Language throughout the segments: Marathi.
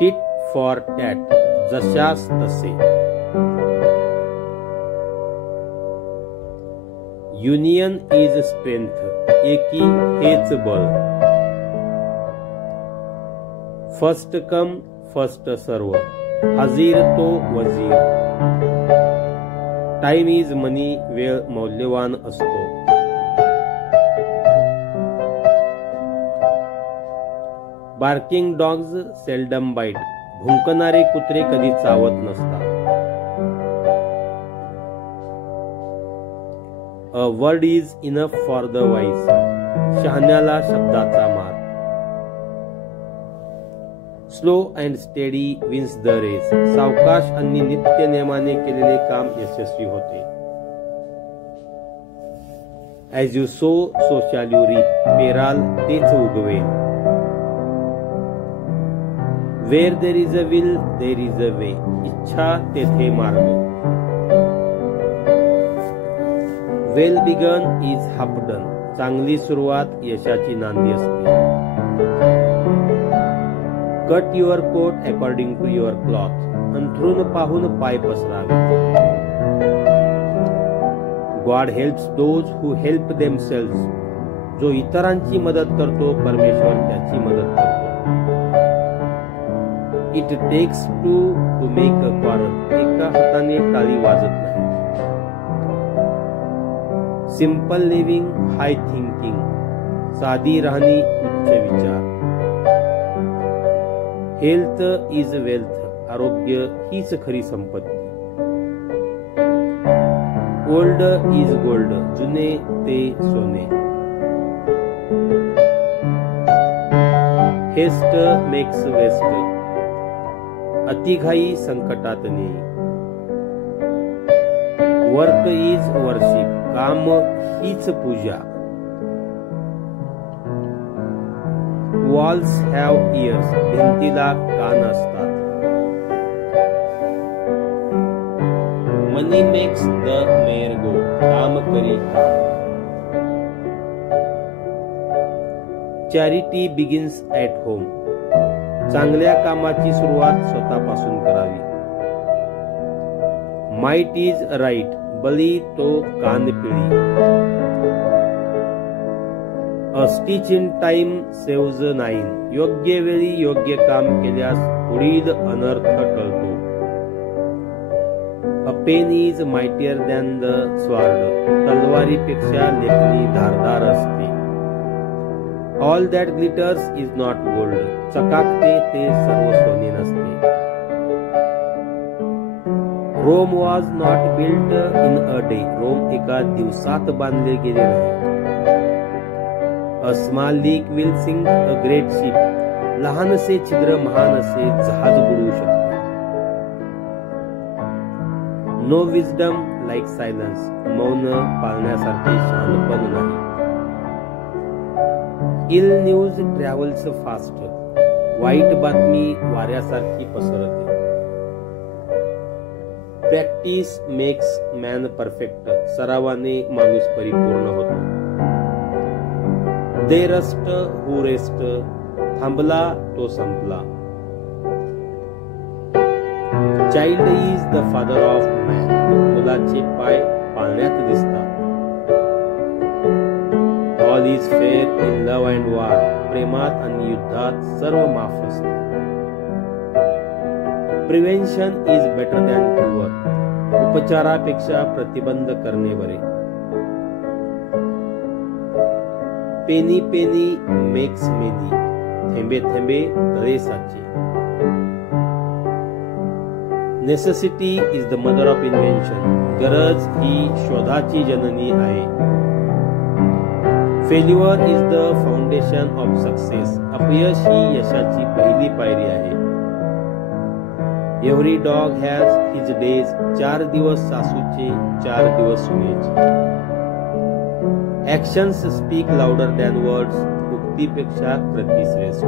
टिट फॉर टॅट, जशास तसे. युनियन इज स्ट्रेंथ, एकी हेच बळ. फर्स्ट कम फर्स्ट सर्व, हजीर तो वजीर. टाइम इज मनी, वेळ मौल्यवान असतो. बार्किंग डॉग्स सेल्डम बाईट, भुंकणारे कुत्रे कधी चावत नसतात. A word is enough for the wise, शहाण्याला शब्दाचा मार. Slow and steady wins the race, सावकाश आणि नित्य नियमाने केलेले काम यशस्वी होते. As you sow so shall you reap, पेराल तेच उगवेल. Where there is a will there is a way, इच्छा तेथे मार्ग. Well begun is half done, चांगली सुरुवात यशाची नांदी असते. Cut your coat according to your cloth, अंथरूण पाहून पाय पसरावे. God helps those who help themselves, जो इतरांची मदत करतो परमेश्वर त्याची मदत करतो. It takes two to make a quarrel, एका हाताने टाळी वाजत नाही. सिंपल लिव्हिंग हाय थिंकिंग, साधी राहणी उच्च विचार. हेल्थ इज वेल्थ, आरोग्य हीच खरी संपत्ती. ओल्ड इज गोल्ड, जुने ते सोने. हेस्ट मेक्स वेस्ट, अतिघाई संकटात नेई. वर्क इज वर्शिप, काम हीच पूजा. वॉल्स हॅव इयर्स, भिंतीला कान असतात. मनी मेक्स द मेअर गो, काम करी काम. चॅरिटी बिगिन्स ॲट होम, चांगल्या कामाची सुरुवात स्वतःपासून करावी. माइट इज राईट, बली तो कानपिळी. A stitch in time saves nine, योग्य वेळी योग्य काम केल्यास पुढील अनर्थ टळतो. A pen is mightier than the sword, तलवारीपेक्षा लेखणी धारदार असते. All that glitters is not gold, चकाकते ते सर्व सोने नसते. Rome was not built in a day, Rome एका दिवसात बांधले गेले नाही. A small leak will sink a great ship, लहानसे छिद्र महान असे जहाज बुडवू शकते. नो विजडम लाईक सायलन्स, मौन पाळण्यासारखे शहाणपण नाही. इल न्यूज ट्रॅव्हल्स फास्ट, वाईट बातमी वाऱ्यासारखी पसरते. प्रॅक्टिस मेक्स मॅन परफेक्ट, सरावाने माणूस परिपूर्ण होतो. दे रस्ट हू रेस्ट, थांबला तो संपला. Child is the father of man, मुलाचे पाय पाळण्यात दिसतात. All is fair in love and war, प्रेमात आणि युद्धात सर्व माफ असते. Prevention is better than cure, उपचारापेक्षा प्रतिबंध करणे बरे. पेनी पेनी मेक्स मेनी, थेंबे थेंबे तळे साचे. Necessity is the mother of invention, गरज ही शोधाची जननी आहे. Failure is the foundation of success, अपयश ही यशाची पहिली पायरी आहे. Every dog has his days, 4 दिवस सासूचे 4 दिवस सुनेचे. Actions speak louder than words, उक्तीपेक्षा कृती श्रेष्ठ.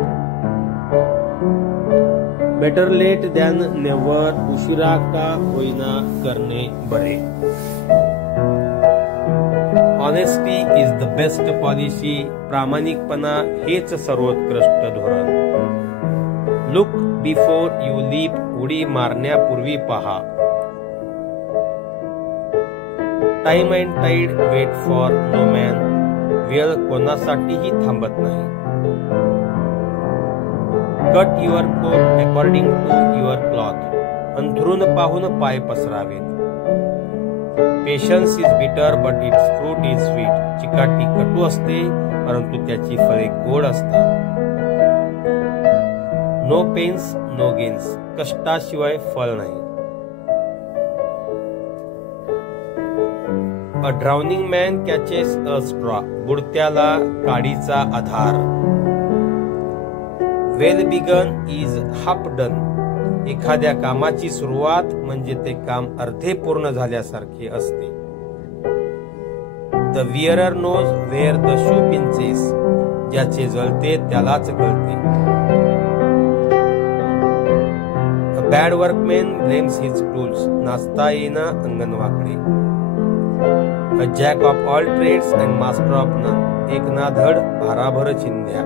बेटर लेट दॅन नेव्हर, उशिरा का होईना करणे बरे. Honesty is the best policy, प्रामाणिकपणा हेच सर्वोत्कृष्ट धोरण. लुक बिफोर यू लीप, उडी मारण्यापूर्वी पहा. Time and tide wait for no man, वेळ कोणासाठीही थांबत नाही. Cut your coat according to your cloth, अंथरून पाहून पाय पसरावेत. Patience is bitter but its fruit is sweet, चिकाटी कटू असते परंतु त्याची फळे गोड असतात. नो पेन्स नो गेन्स, कष्टाशिवाय फळ नाही. A drowning man catches a straw, बुडत्याला काडीचा आधार. Well begun is half done, एखाद्या कामाची सुरुवात म्हणजे ते काम अर्धे पूर्ण झाल्यासारखे असते. The wearer knows where the shoe pinches, ज्याचे जळते त्यालाच कळते. A bad workman blames his tools, नाचता येईना अंगणवाकडे. A jack of all trades and master of none, एक ना धड भाराभर चिंध्या.